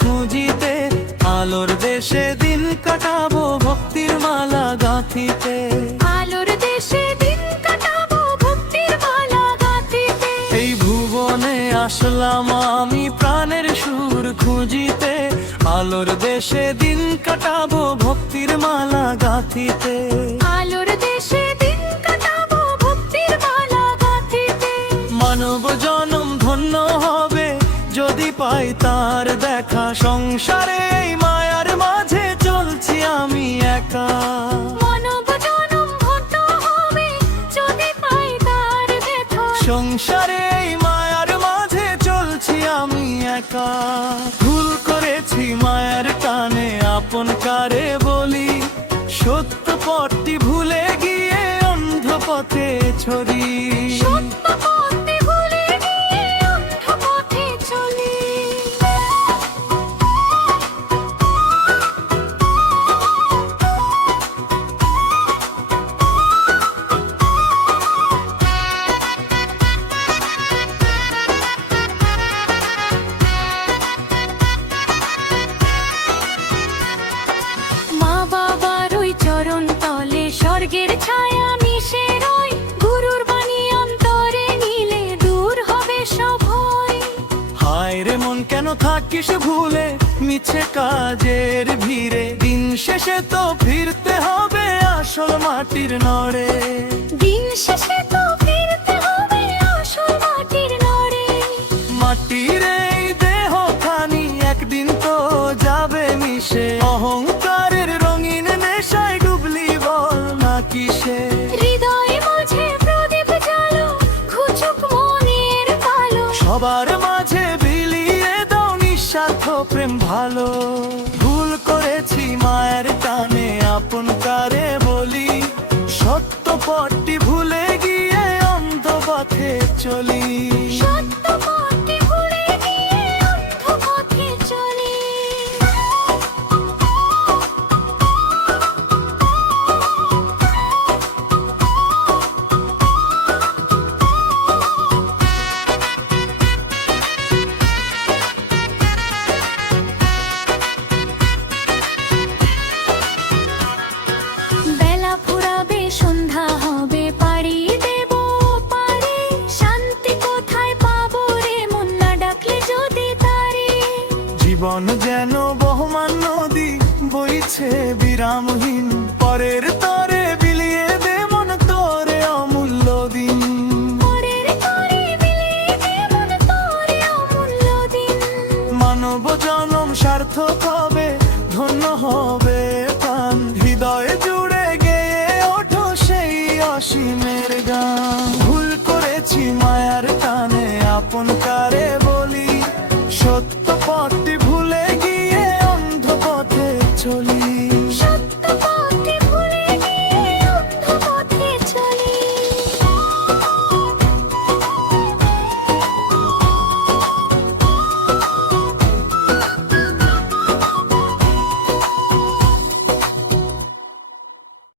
খুঁজিতে, আলোর দেশে দিন কাটাবো ভক্তির মালা গাঁথিতে। আলোর দেশে দিন কাটাবো ভক্তির মালা গাঁথিতে। এই ভুবনে আসলাম আমি প্রাণের সুর খুঁজিতে, আলোর দেশে দিন কাটাবো ভক্তির মালা গাঁথিতে। আলোর দেশে দিন কাটাবো ভক্তির মালা গাঁথিতে। মানব জনম ধন্য হবে যদি পাই তার দেখা, সংসারে এই মায়ার মাঝে চলছি আমি একা। মানব জনম ধন্য হবে যদি পাই তার দেখা। সংসারে এই মায়ার মাঝে চলছি আমি একা। ভুল করেছি মায়ার টানে আপন কারে বলি, সত্য পথটি ভুলে গিয়ে অন্ধ পথে ছড়ি। সত্য পথে ভুলে গিয়ে অন্ধ পথে চলি। মা বাবার ওই চরণ তলে স্বর্গের ছায়া মিশে রয়। গুরুর বাণী অন্তরে নিলে দূর হবে সব ভয়। হায় রে মন কেন থাকিস ভুলে মিছে কাজের ভিড়ে, দিন শেষে তো ফিরতে হবে আসল মাটির নড়ে। দিন শেষে তো ফিরতে হবে আসল মাটির নড়ে। মাটির এই দেহ খানি একদিন তো যাবে মিশে, অহংকারের রঙিন নেশায় ডুবলি বল না কিসে। হৃদয় মাঝে প্রদীপ জ্বালো, ঘুচুক মনের কালো। সবার মাঝে বিলিয়ে দাও নিঃস্বার্থ প্রেম ভালো। ভুল করেছি মায়ের টানে আপন কারে বলি, সত্য পথটি ভুলে গিয়ে অন্ধ পথে চলি। সত্য পথে ভুলে গিয়ে অন্ধ পথে চলি। বেলা ফুরাবে সন্ধ্যা হবে পাড়ি দেব পারে। শান্তি কোথায় পাবো রে মন না ডাকলে যদি তারে। জীবন যেন বহমান নদী বইছে বিরামহীন, পরের তরে বিলিয়ে দে মন তোরে অমূল্য দিন। পরের তরে বিলিয়ে দে মন তোরে অমূল্য দিন। মানব জনম সার্থক হবে ধন্য হবে প্রাণ, হৃদয় জুড়ে গেয়ে ওঠো সেই অসীম